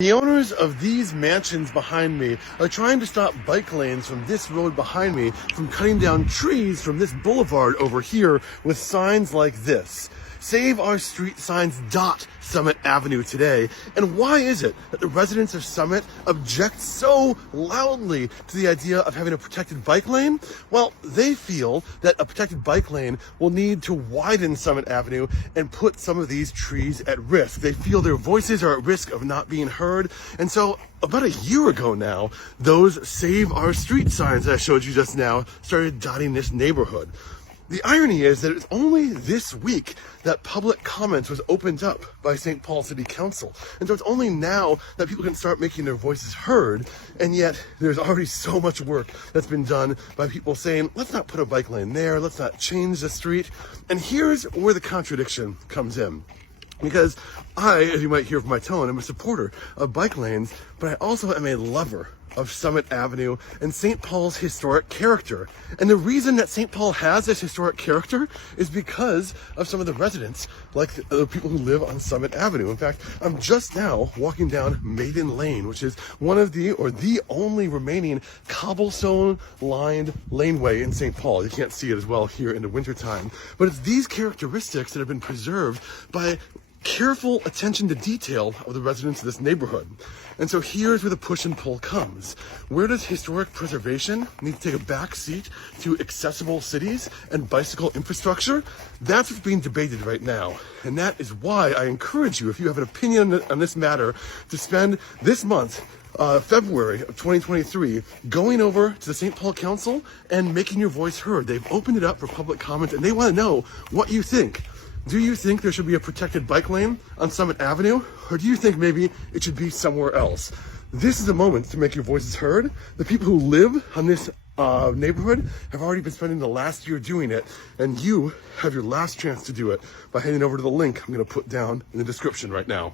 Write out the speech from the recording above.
The owners of these mansions behind me are trying to stop bike lanes from this road behind me from cutting down trees from this boulevard over here with signs like this. Save our street signs dot Summit Avenue today. And why is it that the residents of Summit object so loudly to the idea of having a protected bike lane? Well, they feel that a protected bike lane will need to widen Summit Avenue and put some of these trees at risk. They feel their voices are at risk of not being heard. And so about a year ago now, those Save Our Street signs that I showed you just now started dotting this neighborhood. The irony is that it's only this week that public comment was opened up by St. Paul City Council. And so it's only now that people can start making their voices heard, and yet there's already so much work that's been done by people saying, let's not put a bike lane there, let's not change the street. And here's where the contradiction comes in. Because I, as you might hear from my tone, am a supporter of bike lanes, but I also am a lover of Summit Avenue and St. Paul's historic character. And the reason that St. Paul has this historic character is because of some of the residents, like the people who live on Summit Avenue. In fact, I'm just now walking down Maiden Lane, which is one of the only remaining cobblestone-lined laneway in St. Paul. You can't see it as well here in the wintertime. But it's these characteristics that have been preserved by careful attention to detail of the residents of this neighborhood. And so here's where the push and pull comes. Where does historic preservation need to take a back seat to accessible cities and bicycle infrastructure? That's what's being debated right now. And that is why I encourage you, if you have an opinion on this matter, to spend this month, February of 2023, going over to the St. Paul Council and making your voice heard. They've opened it up for public comment and they want to know what you think. Do you think there should be a protected bike lane on Summit Avenue? Or do you think maybe it should be somewhere else? This is the moment to make your voices heard. The people who live on this neighborhood have already been spending the last year doing it, and you have your last chance to do it by heading over to the link I'm going to put down in the description right now.